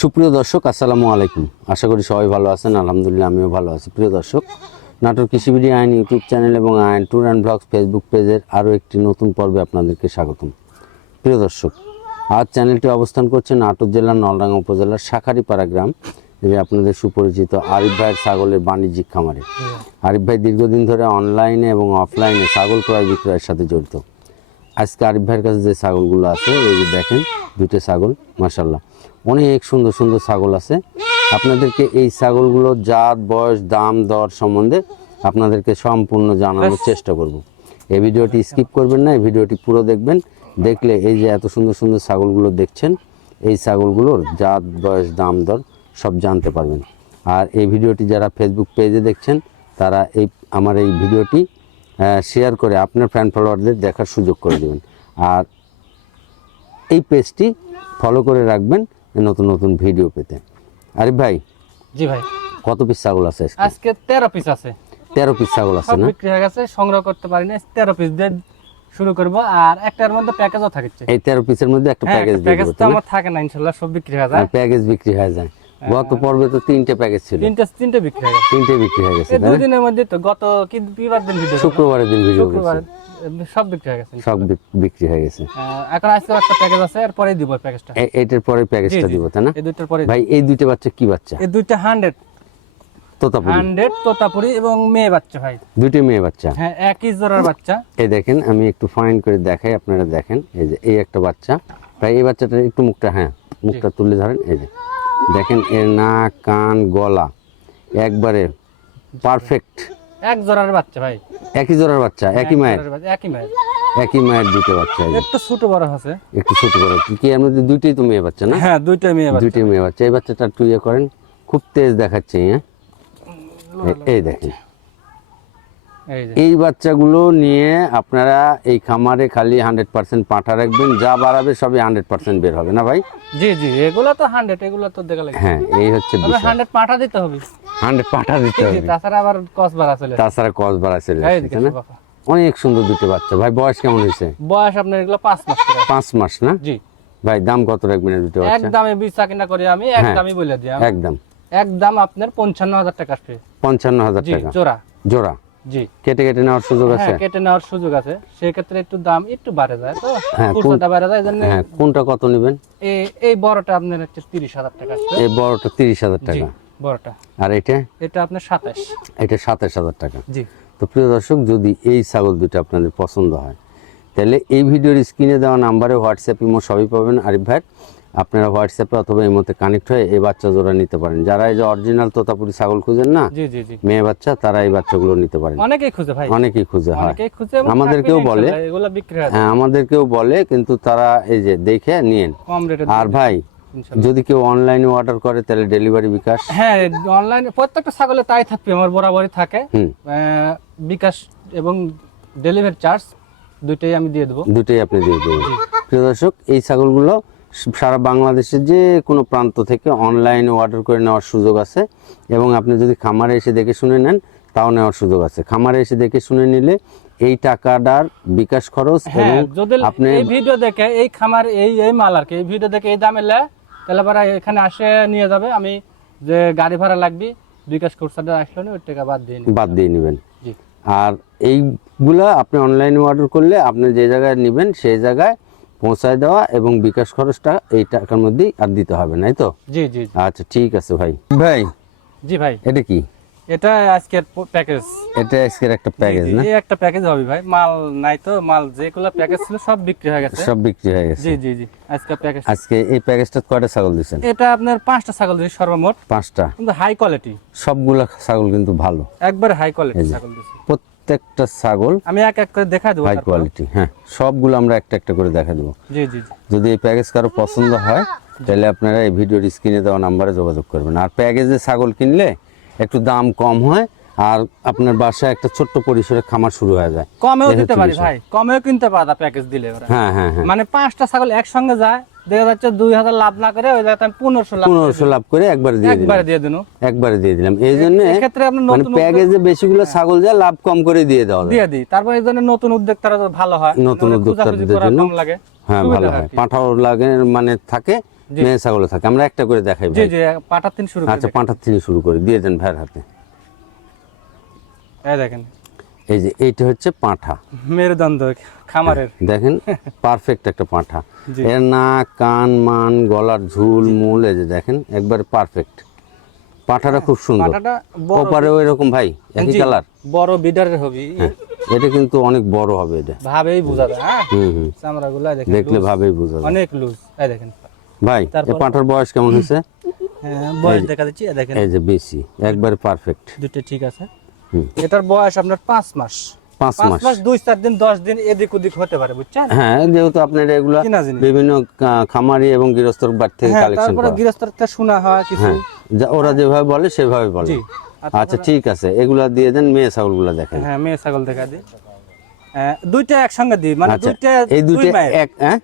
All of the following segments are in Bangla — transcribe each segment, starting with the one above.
সুপ্রিয় দর্শক, আসসালামু আলাইকুম। আশা করি সবাই ভালো আছেন, আলহামদুলিল্লাহ আমিও ভালো আছি। প্রিয় দর্শক, নাটোর কৃষিবিডি আইন ইউটিউব চ্যানেল এবং আইন ট্যুর অ্যান্ড ব্লগস ফেসবুক পেজের আরও একটি নতুন পর্বে আপনাদেরকে স্বাগতম। প্রিয় দর্শক, আজ চ্যানেলটি অবস্থান করছে নাটোর জেলার নলডাঙ্গা উপজেলার শাখারিপাড়া গ্রাম যে আপনাদের সুপরিচিত আরিফ ভাইয়ের ছাগলের বাণিজ্যিক খামারে। আরিফ ভাই দীর্ঘদিন ধরে অনলাইনে এবং অফলাইনে ছাগল ক্রয় বিক্রয়ের সাথে জড়িত। আজকে আরিফ ভাইয়ের কাছে যে ছাগলগুলো আছে, এই যে দেখেন দুটো ছাগল মাসাল্লাহ অনেক সুন্দর সুন্দর ছাগল আছে। আপনাদেরকে এই ছাগলগুলোর জাত, বয়স, দাম, দর সম্বন্ধে আপনাদেরকে সম্পূর্ণ জানানোর চেষ্টা করব। এই ভিডিওটি স্কিপ করবেন না, এই ভিডিওটি পুরো দেখবেন। দেখলে এই যে এত সুন্দর সুন্দর ছাগলগুলো দেখছেন, এই ছাগলগুলোর জাত, বয়স, দাম, দর সব জানতে পারবেন। আর এই ভিডিওটি যারা ফেসবুক পেজে দেখছেন, তারা এই, আমার এই ভিডিওটি শেয়ার করে আপনার ফ্যান ফলোয়ারদের দেখার সুযোগ করে দেবেন। আর এই পেজটি ফলো করে রাখবেন নতুন নতুন ভিডিও পেতে। আরে ভাই জি ভাই। কত পিস ছাগল আছে আজকে? তেরো পিস আছে। তেরো পিস ছাগল আছে না? বিক্রি হয়ে গেছে সংগ্রহ করতে পারি না তেরো পিস দিয়ে শুরু করব। আর একটার মধ্যে প্যাকেজও থাকছে। এই তেরো পিসের মধ্যে একটা হ্যাঁ প্যাকেজ প্যাকেজ তো আমার থাকে না ইনশাল্লাহ সব বিক্রি হয়ে যায়। প্যাকেজ বিক্রি হয়ে যায়। গত পর্বে তো তিনটে প্যাকেজ ছিল। তিনটে তিনটে বিক্রি হয়ে গেছে তিনটে বিক্রি হয়ে গেছে দুই দিনের মধ্যে তো গত কি বিবার দিন ভিডিও শুক্রবারের দিন ভিডিও শুক্রবার সব বিক্রি হয়ে গেছে। সব বিক্রি হয়ে গেছে। এখন আজকে একটা প্যাকেজ আছে এরপরেই দিব প্যাকেজটা এ- এইটার পরে প্যাকেজটা দিব তাই না? এই দুইটার পরে ভাই এই দুইটা বাচ্চা কি বাচ্চা? এই দুইটা হান্ড্রেড তোতাপুরি। হান্ড্রেড তোতাপুরি এবং মেয়ে বাচ্চা ভাই। দুইটা মেয়ে বাচ্চা। হ্যাঁ একই জোড়ার বাচ্চা। এই দেখেন আমি একটু ফাইন করে দেখাই আপনারা দেখেন। এই যে এই একটা বাচ্চা। ভাই এই বাচ্চাটা একটু মুখটা হ্যাঁ মুখটা তুলে ধরেন এই যে। দেখেন এর নাক কান গলা একবারে পারফেক্ট এক জোড়ার বাচ্চা ভাই। একই জোড়ার বাচ্চা একই মায়ের? একই মায়ের। একই মায়ের দুটো বাচ্চা একটু ছোট বড় আছে। একটু ছোট বড় কি কি এর মধ্যে দুইটাই তো মেয়ে বাচ্চা না? হ্যাঁ দুইটা মেয়ে বাচ্চা। দুইটাই মেয়ে বাচ্চা। এই বাচ্চাটা একটু ইয়ে করেন খুব তেজ দেখাচ্ছে হ্যাঁ? এই দেখেন। এই বাচ্চাগুলো নিয়ে আপনারা এই খামারে খালি হান্ড্রেড পার্সেন্ট পাঠা রাখবেন যা বাড়াবে সবই হান্ড্রেড পার্সেন্ট বের হবে না ভাই? জি জি এগুলো তো হান্ড্রেড এগুলো তো দেখা লাগে হ্যাঁ এই হচ্ছে হান্ড্রেড পাঠা দিতে হবে। হান্ড্রেড পাঠা দিতে হবে। তাছাড়া আবার কস বাড়া চলে তাছাড়া কস বাড়া চলে না? অনেক সুন্দর দুটো বাচ্চা। ভাই বয়স কেমন হয়েছে? বয়স আপনার এগুলো পাঁচ মাস পাঁচ মাস না? জি। ভাই দাম কত রাখবেন দুটো বাচ্চা? দামে বেচা কিনা করি আমি হ্যাঁ। বলে দিই আমি। একদম। আপনার পঞ্চান্ন হাজার টাকা আসবে। পঞ্চান্ন হাজার টাকা। জোড়া। জোড়া। জি। কেটে কেটে নেওয়ার সুযোগ আছে? হ্যাঁ কেটে নেওয়ার সুযোগ আছে। সেক্ষেত্রে একটু দাম একটু বাড়ে যায় তো হ্যাঁ, কুরসাটা বাড়ে যায় জন্য হ্যাঁ কোনটা কত নেবেন? এই- এই বড়টা আপনার হচ্ছে তিরিশ হাজার টাকা আসবে। এই বড়টা তিরিশ হাজার জি টাকা। বড়টা। আর এটা? এটা আপনার সাতাশ। এটা সাতাশ হাজার টাকা। জি। তো প্রিয় দর্শক যদি এই ছাগল দুটো আপনাদের পছন্দ হয় তাহলে এই ভিডিওর স্ক্রিনে দেওয়া নাম্বারে হোয়াটসঅ্যাপ ইমো সবই পাবেন। আরিফ ভাই আপনারা হোয়াটসঅ্যাপে অথবা ইমোতে কানেক্ট হয়ে এই বাচ্চা জোড়া নিতে পারেন। যারা এই যে অরিজিনাল তোতাপুরি ছাগল খুঁজেন না মেয়ে বাচ্চা তারা এই বাচ্চাগুলো নিতে পারেন। অনেকেই খুঁজে ভাই। অনেকেই খুঁজে হয়। অনেকেই খুঁজে এবং আমাদেরকেও বলে। হয়। হ্যাঁ আমাদেরকেও বলে কিন্তু তারা এই যে দেখে নিয়েন। কম রেটে আর ভাই যদি কেউ অনলাইনে অর্ডার করে তাহলে ডেলিভারি বিকাশ। হ্যাঁ অনলাইনে প্রত্যেকটা ছাগলে তাই থাকবে আমার বরাবরই থাকে। বিকাশ এবং ডেলিভারি চার্জ দুইটাই আমি দিয়ে দেবো। দুটোই আপনি দিয়ে দেবেন। প্রিয় দর্শক এই ছাগলগুলো সারা বাংলাদেশের যে কোনো প্রান্ত থেকে অনলাইনে অর্ডার করে নেওয়ার সুযোগ আছে এবং আপনি যদি খামারে এসে দেখে শুনে নেন তাও নেওয়ার সুযোগ আছে। খামারে এসে দেখে শুনে নিলে এই টাকাটার বিকাশ খরচ এবং হ্যাঁ যদি আপনি এই ভিডিও দেখে এই খামার এই এই মাল আর কি এই ভিডিও দেখে এই দামে লে তাহলে পরে এখানে আসে নিয়ে যাবে। আমি যে গাড়ি ভাড়া লাগবে বিকাশ খরচাটা আসলে না ওই টাকা বাদ দিয়ে বাদ দিয়ে নেবেন। আর এইগুলা আপনি অনলাইনে অর্ডার করলে আপনি যে জায়গায় নেবেন সেই জায়গায় পৌঁছায় দেওয়া এবং বিকাশ খরচটা এই টাকার মধ্যেই আর দিতে হবে নাই তো? জি জি। আচ্ছা ঠিক আছে ভাই। ভাই? জি ভাই। এটা কি? এটা আজকের প্যাকেজ। এটা আজকের একটা প্যাকেজ না? এই একটা প্যাকেজ হবে ভাই। মাল নাই তো মাল যেগুলো প্যাকেজ ছিল সব বিক্রি হয়ে গেছে। সব বিক্রি হয়ে গেছে। জি জি জি আজকে প্যাকেজ। আজকে এই প্যাকেজটা কয়টা ছাগল দিচ্ছেন এটা আপনার পাঁচটা ছাগল দিয়েছি সর্বমোট। পাঁচটা। কিন্তু হাই কোয়ালিটি সবগুলা ছাগল কিন্তু ভালো। একবার হাই কোয়ালিটি ছাগল দিয়েছি। প্রত্যেকটা ছাগল আমি এক এক করে দেখা দেবো হাই কোয়ালিটি হ্যাঁ সবগুলো আমরা একটা একটা করে দেখা দেবো। জি জি যদি এই প্যাকেজ কারও পছন্দ হয় তাহলে আপনারা এই ভিডিওর স্ক্রিনে দেওয়া নাম্বারে যোগাযোগ করবেন। আর প্যাকেজে ছাগল কিনলে একটু দাম কম হয় আর আপনার বাসায় একটা ছোট্ট পরিসরে খামার শুরু হয়ে যায়। কমেও দিতে পারি ভাই কমেও কিনতে পারা প্যাকেজ দিলে হ্যাঁ হ্যাঁ হ্যাঁ। মানে পাঁচটা ছাগল একসঙ্গে যায় দেখা যাচ্ছে দুই হাজার লাভ না করে ওই জায়গায় আমি পনেরোশো লাভ পনেরোশো লাভ করে একবারে দিয়ে একবারে দিয়ে দিন। একবারে দিয়ে দিলাম। এই জন্য আপনি মানে প্যাকেজে বেশিগুলো ছাগল লাভ কম করে দিয়ে দেওয়া দিয়ে দিই। তারপর এই জন্য নতুন উদ্যোক্তারা ভালো হয়। নতুন নাহলে উদ্যোক্তাদের জন্য হ্যাঁ ভালো হয় হয়। আর কি। পাঠাও লাগে মানে থাকে মেয়ে ছাগল থাকে। আমরা একটা করে দেখাই জি জি পাটার তিন শুরু করে আচ্ছা। পাঁঠার থেকে শুরু করে। দিয়ে দেন ভাইয়ের হাতে। এই দেখেন। এই যে এইটা হচ্ছে পাঁঠা। মেরুদণ্ড খামারের। দেখেন পারফেক্ট একটা পাঁঠা। এর নাক কান মান গলার ঝুল মূল এই যে দেখেন একবারে পারফেক্ট পাঁঠাটা খুব সুন্দর। পাটাটা বড় ওপারেও এরকম ভাই একই কালার বড় বিডারের হবি। হ্যাঁ এটা কিন্তু অনেক বড় হবে এটা। ভাবেই বোঝা যায় হ্যাঁ? হুম হুম। চামড়া গুলা দেখেন দেখলে ভাবেই বোঝা যায়। অনেক লুজ এই দেখেন ভাই এই পাঁঠার বয়স কেমন হয়েছে? হ্যাঁ বয়স দেখা এই দেখেন। এই যে বেশি একবারে পারফেক্ট দুটো ঠিক আছে। এটার বয়স আপনার পাঁচ মাস। পাঁচ মাস। দুই চার দিন দশ দিন এদিক ওদিক হতে পারে বুঝছেন? হ্যাঁ যেহেতু আপনার এগুলা বিভিন্ন খামারি এবং গৃহস্থর বাড়ি থেকে হ্যাঁ কালেকশন তারপরে গৃহস্থর থেকে শোনা হয় কিছু। ওরা যেভাবে বলে সেভাবে বলে। আচ্ছা ঠিক আছে এগুলা দিয়ে দেন মেয়ে ছাগলগুলা দেখেন। হ্যাঁ মেয়ে ছাগল দেখা দিই। দুইটা একসঙ্গে দিই মানে আচ্ছা দুইটা এই দুই এক হ্যাঁ?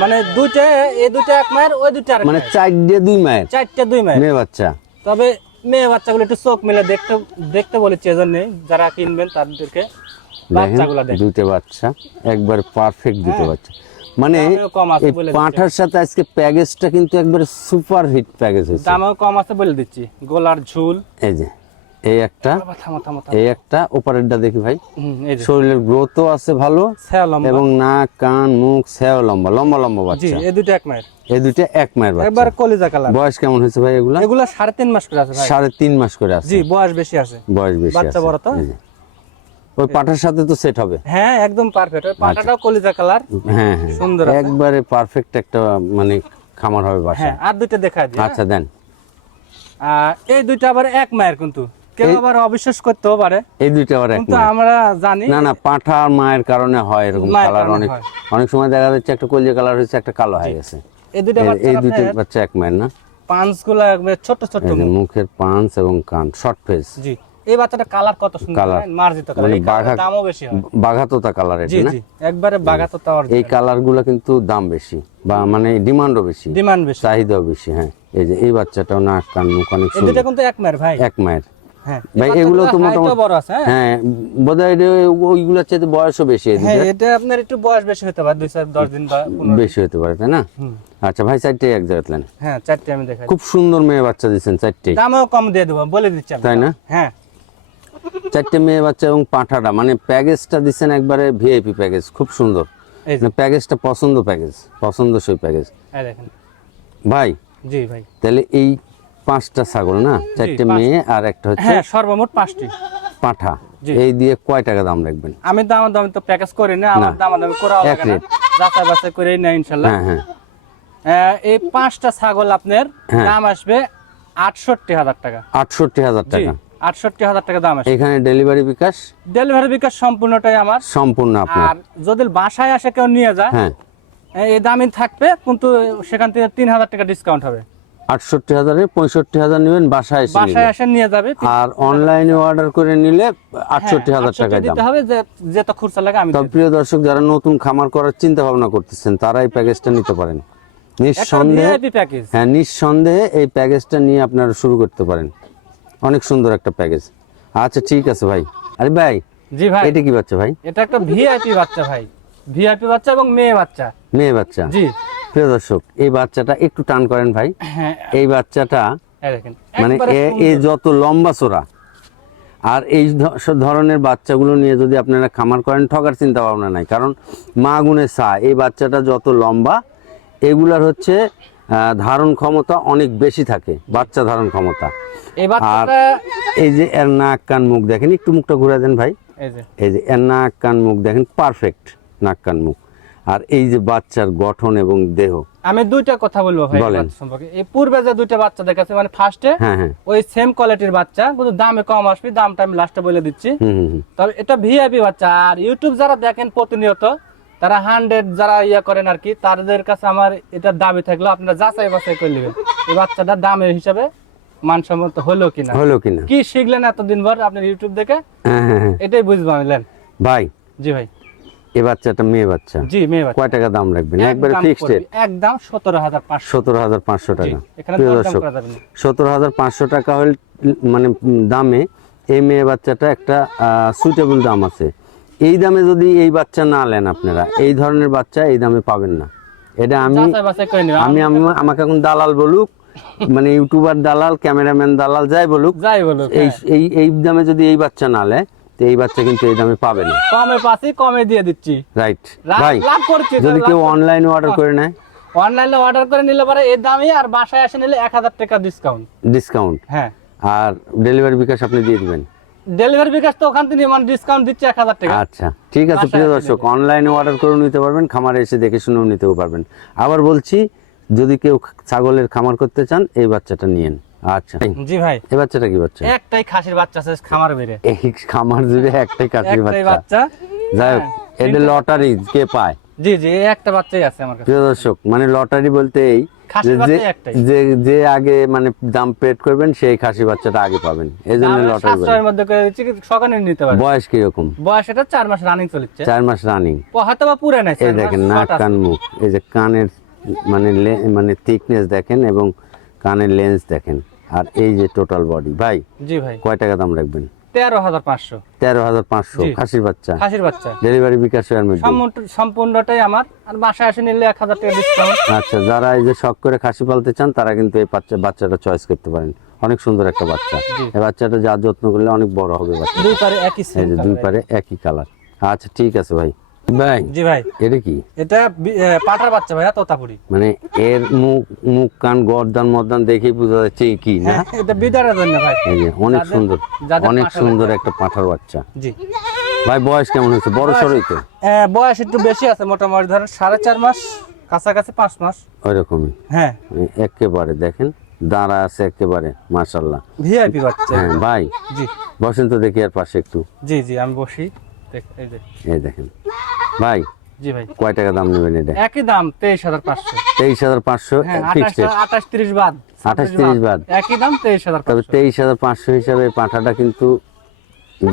মানে দুইটা এই দুইটা এক মায়ের ওই দুইটা মানে দুই মায়ের। চারটে দুই মায়ের। মেয়ে বাচ্চা। তবে মেয়ে বাচ্চাগুলো একটু চোখ মেলে দেখতে দেখতে বলেছি এজন্য যারা কিনবেন তাদেরকে বাচ্চাগুলো দুইটা বাচ্চা একবার পারফেক্ট দুটো বাচ্চা। মানে পাঁঠার সাথে আজকে প্যাকেজটা কিন্তু একবার সুপার হিট প্যাকেজ হয়েছে। দামও কম আছে বলে দিচ্ছি। গোলার ঝুল। এই যে এই একটা এই একটা ওপারেরটা দেখি ভাই। শরীরের গ্রোথও আছে ভালো এবং নাক কান মুখ সেও লম্বা লম্বা লম্বা বাচ্চা। এই দুটো এক মায়ের। এই দুইটা এক মায়ের বাচ্চা। একবার কলিজা কালার। বয়স কেমন হয়েছে ভাই এগুলা? এগুলো সাড়ে তিন মাস করে আছে ভাই। সাড়ে তিন মাস করে আছে। জি বয়স বেশি আছে। বয়স বেশি বাচ্চা বড় তো? ওই পাঠার সাথে তো সেট হবে। হ্যাঁ একদম পারফেক্ট পাটাটাও কলিজা কালার। হ্যাঁ হ্যাঁ। সুন্দর একবারে পারফেক্ট একটা মানে খামার হবে বাসা হ্যাঁ আর দুইটা দেখা দিই হ্যাঁ? আচ্ছা দেন। আর এই দুইটা আবার এক মায়ের কিন্তু। কেউ আবার অবিশ্বাস করতেও পারে। এই দুইটা আবার কিন্তু আমরা জানি না না পাঠা মায়ের কারণে হয় এরকম কালার অনেক অনেক সময় দেখা যাচ্ছে একটা কলজে কালার হয়েছে একটা কালো হয়ে গেছে। এই দুইটা বাচ্চা এই দুইটা বাচ্চা এক মায়ের না? পাঁচ একবার ছোট ছোট মুখের পাঁচ এবং কান শর্ট ফেস জি। এই বাচ্চাটা কালার কত সুন্দর Colour। মার্জিত কালার মানে দামও বেশি হয়। বাঘাতোতা কালার এটা না? একবারে বাগাতো তাওয়ার এই কালারগুলা কিন্তু দাম বেশি বা মানে ডিমান্ডও বেশি। ডিমান্ড বেশি। চাহিদাও বেশি হ্যাঁ। এই যে এই বাচ্চাটাও নাক কান মুখ অনেক কিন্তু এক মায়ের ভাই। এক মায়ের। ভাই, এগুলো তো মোটামুটি- বড় আছে হ্যাঁ। হ্যাঁ বোধহয় এটা ওইগুলোর চাইতে বয়সও বেশি হ্যাঁ এটা আপনার একটু বয়স বেশি হতে পারে দুই চার দশ দিন বা বেশি হতে পারে তাই না? আচ্ছা ভাই চারটে এক জায়গায় হ্যাঁ চারটে আমি দেখাই। খুব সুন্দর মেয়ে বাচ্চা দিচ্ছেন চারটে। দামও কম দিয়ে দেবো বলে দিচ্ছি তাই না? হ্যাঁ। চারটে মেয়ে বাচ্চা এবং পাঁঠাটা মানে প্যাকেজটা দিচ্ছেন একবারে ভিআইপি প্যাকেজ খুব সুন্দর। মানে প্যাকেজটা পছন্দ প্যাকেজ পছন্দসই প্যাকেজ। দেখেন। ভাই জি ভাই। তাহলে এই পাঁচটা ছাগল না? চারটে মেয়ে আর একটা হচ্ছে হ্যাঁ সর্বমোট পাঁচটি। পাঁঠা। এই দিয়ে কয় টাকা দাম রাখবেন? আমি দাম দামি তো প্যাকেজ করি না আমার। দাম দামি করা লাগে না। যাচাই বাছাই করেই না ইনশাল্লাহ। হ্যাঁ হ্যাঁ। এই পাঁচটা ছাগল আপনার হ্যাঁ। দাম আসবে আটষট্টি হাজার টাকা। আটষট্টি হাজার টাকা। আটষট্টি হাজার টাকা দাম আসবে। এখানে ডেলিভারি বিকাশ? ডেলিভারি বিকাশ সম্পূর্ণটাই আমার। সম্পূর্ণ আপনার। আর যদি বাসায় আসে কেউ নিয়ে যায় হ্যাঁ। এই দামই থাকবে কিন্তু সেখান থেকে তিন হাজার টাকা ডিসকাউন্ট হবে। আটষট্টি হাজারে পঁয়ষট্টি হাজার নেবেন বাসায় এসে বাসায়। এসে নিয়ে যাবে আর অনলাইনে অর্ডার করে নিলে আটষট্টি হ্যাঁ, হাজার 68 টাকায় দাম। দিতে হবে যে যেত খুরসা লাগে আমি তবে প্রিয় দর্শক যারা নতুন খামার করার চিন্তা ভাবনা করতেছেন তারা এই প্যাকেজটা নিতে পারেন। নিঃসন্দেহে হ্যাঁ নিঃসন্দেহে এই প্যাকেজটা নিয়ে আপনারা শুরু করতে পারেন। অনেক সুন্দর একটা প্যাকেজ আচ্ছা ঠিক আছে ভাই। আরে ভাই জি ভাই। এটা কি বাচ্চা ভাই? এটা একটা ভিআইপি বাচ্চা ভাই। ভিআইপি বাচ্চা এবং মেয়ে বাচ্চা। মেয়ে বাচ্চা। জি। প্রিয় দর্শক এই বাচ্চাটা একটু টান করেন ভাই। হ্যাঁ। এই বাচ্চাটা মানে এ- এ যত লম্বা চোরা আর এই ধরনের বাচ্চাগুলো নিয়ে যদি আপনারা খামার করেন ঠকার চিন্তা ভাবনা নাই। কারণ মা গুণে সা এই বাচ্চাটা যত লম্বা এগুলার হচ্ছে ধারণ ক্ষমতা অনেক বেশি থাকে বাচ্চা ধারণ ক্ষমতা। আর এই যে এর নাক কান মুখ দেখেন একটু মুখটা ঘুরে দেন ভাই। এই যে। এই যে এর নাক কান মুখ দেখেন পারফেক্ট নাক কান মুখ। আর এই যে বাচ্চার গঠন এবং দেহ। আমি দুইটা কথা বলব ভাই। সম্পর্কে। এই পূর্বে যে দুইটা বাচ্চা দেখাচ্ছে মানে ফার্স্টে হ্যাঁ হ্যাঁ। ওই সেম কোয়ালিটির বাচ্চা কিন্তু দামে কম আসবে দামটা আমি লাস্টে বলে দিচ্ছি। তবে এটা ভিআইপি বাচ্চা আর ইউটিউব যারা দেখেন প্রতিনিয়ত তারা হান্ড্রেড যারা ইয়া করেন আর কি তাদের কাছে আমার এটা দাবি থাকল আপনারা যাচাই বাছাই করে নেবেন। এই বাচ্চাটা দামের হিসাবে মানসম্মত হলো কিনা। হলো কিনা। কি শিখলেন এতদিন পর আপনার ইউটিউব দেখে? হ্যাঁ এটাই বুঝতে পারলেন ভাই জি ভাই। এই বাচ্চাটা মেয়ে বাচ্চা। জি মেয়ে বাচ্চা। কয় টাকা দাম রাখবেন? একবারে ফিক্সড একদম টাকা। এখানে করা যাবে টাকা হল মানে দামে এই মেয়ে বাচ্চাটা একটা সুইটেবল দাম আছে। এই দামে যদি এই বাচ্চা না নেন আপনারা এই ধরনের বাচ্চা এই দামে পাবেন না। এটা আমি আমি আমি আমাকে এখন দালাল বলুক মানে ইউটিউবার দালাল ক্যামেরাম্যান দালাল যাই বলুক যাই এই এই এই দামে যদি এই বাচ্চা না নেয় তো এই বাচ্চা কিন্তু এই দামে পাবে না। কমে পাচ্ছি কমে দিয়ে দিচ্ছি। রাইট ভাই যদি কেউ অনলাইনে অর্ডার করে নেয়? অনলাইনে অর্ডার করে নিলে পরে এর দামই আর বাসায় এসে নিলে এক হাজার টাকা ডিসকাউন্ট ডিসকাউন্ট হ্যাঁ। আর ডেলিভারি বিকাশ আপনি দিয়ে দিবেন? ডেলিভারি বিকাশ তো ওখান থেকে মানে ডিসকাউন্ট দিচ্ছে এক হাজার টাকা। আচ্ছা ঠিক আছে প্রিয় দর্শক অনলাইনে অর্ডার করে নিতে পারবেন খামারে এসে দেখে শুনেও নিতেও পারবেন। আবার বলছি যদি কেউ ছাগলের খামার করতে চান এই বাচ্চাটা নিয়েন। আচ্ছা। জি ভাই। এই বাচ্চাটা কি বাচ্চা? একটাই খাসির বাচ্চা আছে খামার বেড়ে। এই খামার জুড়ে একটাই একটাই বাচ্চা। বাচ্চা। যাই হোক হ্যাঁ, এটা লটারি কে পায়? জি জি একটা বাচ্চাই আছে আমার কাছে। প্রিয় দর্শক মানে লটারি বলতে এই যে- যে আগে মানে দাম পেড করবেন সেই খাসি বাচ্চাটা আগে পাবেন। এই জন্য লটারি বলে। মধ্যে করে দিচ্ছি সকালে নিতে বয়স কীরকম? বয়স এটা চার মাস রানিং চলছে চার মাস রানিং হয়তো বা পুরে নাই এই দেখেন নাক কান মুখ। এই যে কানের মানে মানে থিকনেস দেখেন এবং কানের লেন্স দেখেন। আর এই যে টোটাল বডি ভাই জি ভাই। কয় টাকা দাম রাখবেন? তেরো হাজার পাঁচশো। তেরো হাজার পাঁচশো খাসির বাচ্চা। খাসির বাচ্চা। ডেলিভারি বিকাশ সম্পূর্ণ- সম্পূর্ণটাই আমার। আর বাসায় এসে নিলে এক হাজার টাকা ডিসকাউন্ট আচ্ছা যারা এই যে শখ করে খাসি পালতে চান তারা কিন্তু এই বাচ্চা বাচ্চাটা চয়েস করতে পারেন। অনেক সুন্দর একটা বাচ্চা। এই বাচ্চাটা যা যত্ন করলে অনেক বড় হবে বাচ্চা দুই পারে একই দুই পারে একই কালার আচ্ছা ঠিক আছে ভাই। ভাই জি ভাই। এটা কি? এটা বাচ্চা তোতাপুরি। মানে এর মুখ মুখ কান গর্দান মর্দান দেখেই বোঝা যাচ্ছে কি না? হ্যাঁ, এটা বিদারের জন্য ভাই। অনেক সুন্দর অনেক সুন্দর একটা পাঁঠার বাচ্চা। জি। ভাই বয়স কেমন হয়েছে? বড় সরই তো? বয়স একটু বেশি আছে মোটামুটি ধরেন সাড়ে চার মাস কাছাকাছি পাঁচ মাস। ওই রকমই হ্যাঁ একেবারে দেখেন দাঁড়া আছে একেবারে মাশাল্লাহ ভিআইপি বাচ্চা। হ্যাঁ ভাই। জি। বসেন তো দেখি আর পাশে একটু। জি জি আমি বসি। দেখ, এই দেখেন। ভাই জি ভাই। কয় টাকা দাম নেবেন এটা? একই দাম তেইশ হাজার পাঁচশো। তেইশ হাজার পাঁচশো হ্যাঁ আঠাশ আঠাশ তিরিশ বাদ 28, 30 বাদ। একই দাম তেইশ হাজার তবে তেইশ হাজার পাঁচশো হিসাবে পাঁঠাটা কিন্তু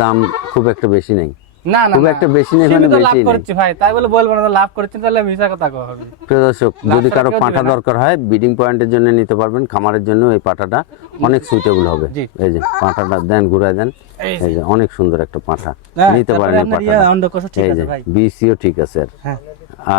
দাম খুব একটা বেশি নেই। না না একটা বেশি নেই মানে লাভ বেশি নেই। করেছি ভাই। তাই বলে বলব না লাভ করেছি তাহলে মিশা কথা হবে প্রিয় দর্শক যদি কারও দরকার হয় বিডিং পয়েন্টের জন্য নিতে পারবেন। খামারের জন্য এই পাঁঠাটা অনেক সুইটেবল হবে। এই যে পাঁঠাটা দেন ঘুরায় দেন। এই যে। অনেক সুন্দর একটা পাঁঠা। হ্যাঁ, নিতে পারেন এই আপনার ইয়ে এই যে বিসিও ঠিক আছে হ্যাঁ।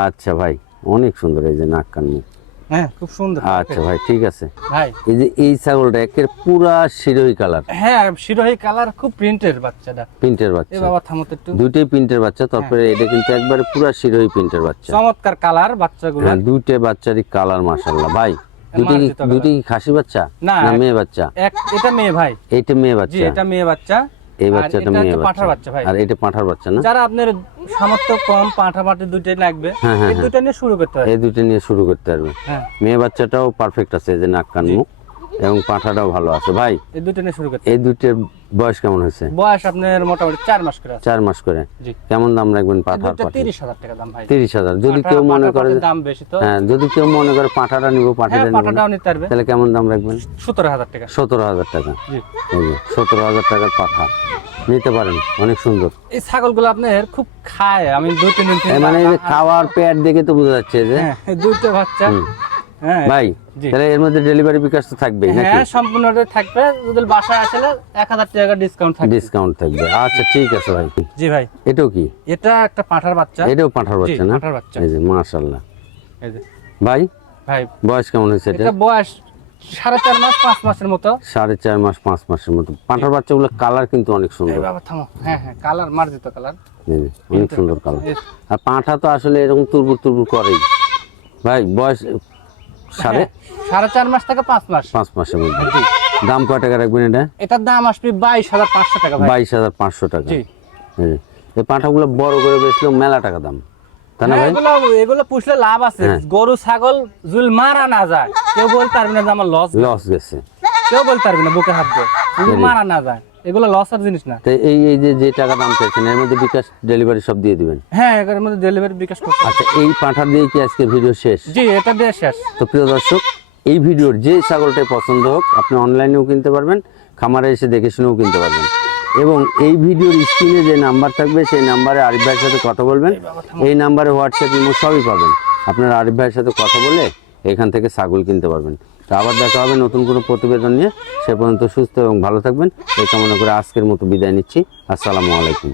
আচ্ছা ভাই অনেক সুন্দর এই যে নাক কান মুখ। হ্যাঁ খুব সুন্দর। আচ্ছা ভাই ঠিক আছে। ভাই। এই যে এই ছাগলটা একের পুরা শিরোই কালার। হ্যাঁ শিরোহী কালার খুব প্রিন্টের বাচ্চাটা। প্রিন্টের এ বাচ্চা বাবা থামতে একটু। দুইটাই প্রিন্টের বাচ্চা তারপরে এটা কিন্তু একবারে পুরা শিরোই প্রিন্টের বাচ্চা। চমৎকার কালার বাচ্চাগুলো। হ্যাঁ দুইটা বাচ্চারই কালার মাশাল্লাহ ভাই দুটি দুটি খাসি বাচ্চা না, মেয়ে বাচ্চা? এক এটা মেয়ে ভাই। এইটা মেয়ে বাচ্চা। এটা মেয়ে বাচ্চা। এই বাচ্চাটা মেয়ে পাঁঠার বাচ্চা। বাচ্চা ভাই। আর এটা পাঁঠার বাচ্চা না? যারা আপনার সামর্থ্য কম পাঁঠা পাটি দুইটাই লাগবে হ্যাঁ, হ্যাঁ, এই দুইটা নিয়ে শুরু করতে হবে। এই দুটো নিয়ে শুরু করতে পারবে। হ্যাঁ। মেয়ে বাচ্চাটাও পারফেক্ট আছে যে নাক কান মুখ। এবং পাঁঠাটাও ভালো আছে। ভাই এই দুইটা নিয়ে শুরু করতে। এই দুটোর বয়স কেমন হয়েছে? বয়স আপনার মোটামুটি চার মাস করে চার মাস করে। জি। কেমন দাম রাখবেন পাঁঠার পাঠা তিরিশ হাজার টাকা দাম ভাই। তিরিশ হাজার। যদি কেউ মনে করে দাম বেশি তো। হ্যাঁ যদি কেউ মনে করে পাঁঠাটা নিব হ্যাঁ পাঁঠাটা নিব পাঠাটাও নিতে পারবে। তাহলে কেমন দাম রাখবেন? সতেরো হাজার টাকা। সতেরো হাজার টাকা। সতেরো হাজার টাকার পাঠা। নিতে পারেন অনেক সুন্দর। এই ছাগলগুলো আপনার খুব খায়। আমি দুই তিন মানে খাওয়ার পেট দেখে তো বোঝা যাচ্ছে যে হ্যাঁ দুইটা বাচ্চা। হ্যাঁ ভাই তাহলে এর মধ্যে ডেলিভারি বিকাশ তো থাকবেই নাকি? হ্যাঁ সম্পূর্ণটা থাকবে। যদি বাসায় আসলে এক হাজার টাকা ডিসকাউন্ট থাকবে। ডিসকাউন্ট থাকবে। আচ্ছা ঠিক আছে ভাই। জি ভাই। এটাও কি? এটা একটা পাঁঠার বাচ্চা। এটাও পাঠার বাচ্চা না? পাঁঠার বাচ্চা। এই যে এই যে। ভাই? ভাই বয়স কেমন হয়েছে এটা এটা বয়স সাড়ে চার মাস পাঁচ মাসের মতো। সাড়ে চার মাস পাঁচ মাসের মতো। পাঁঠার বাচ্চাগুলো কালার কিন্তু অনেক সুন্দর। বাবা থামো। হ্যাঁ হ্যাঁ কালার মার্জিত কালার অনেক সুন্দর কালার আর পাঁঠা তো আসলে এরকম তুরবুর তুরবুর করেই। ভাই বয়স সাড়ে সাড়ে চার মাস থেকে পাঁচ মাস। পাঁচ মাসের মধ্যে। দাম কয় টাকা রাখবেন এটা? এটার দাম আসবে বাইশ হাজার পাঁচশো টাকা বাইশ হাজার পাঁচশো টাকা। এই পাঁঠাগুলো বড় করে বেচলেও মেলা টাকা দাম। তাই না হ্যাঁ, ভাই? এগুলো পুষলে লাভ আছে। হ্যাঁ। গরু ছাগল জুল মারা না যায়। কেউ বলতে পারবে না যে আমার লস লস গেছে। কেউ বলতে পারবে না বুকে হাত দিয়ে। মারা না যায়। এগুলো লসের জিনিস না। তো এই এই যে যে টাকা দাম চাইছেন এর মধ্যে বিকাশ ডেলিভারি সব দিয়ে দিবেন? হ্যাঁ এর মধ্যে ডেলিভারি বিকাশ করতে আচ্ছা এই পাঁঠার দিয়ে কি আজকে ভিডিও শেষ? জি এটা দিয়ে শেষ। তো প্রিয় দর্শক এই ভিডিওর যে ছাগলটাই পছন্দ হোক আপনি অনলাইনেও কিনতে পারবেন খামারে এসে দেখে শুনেও কিনতে পারবেন। এবং এই ভিডিওর স্ক্রিনে যে নাম্বার থাকবে সেই নাম্বারে আরিফ ভাইয়ের সাথে কথা বলবেন। এই নাম্বারে হোয়াটসঅ্যাপ ইমো সবই পাবেন। আপনারা আরিফ ভাইয়ের সাথে কথা বলে এখান থেকে ছাগল কিনতে পারবেন। তো আবার দেখা হবে নতুন কোনো প্রতিবেদন নিয়ে। সে পর্যন্ত সুস্থ এবং ভালো থাকবেন। এই কামনা করে আজকের মতো বিদায় নিচ্ছি। আসসালামু আলাইকুম।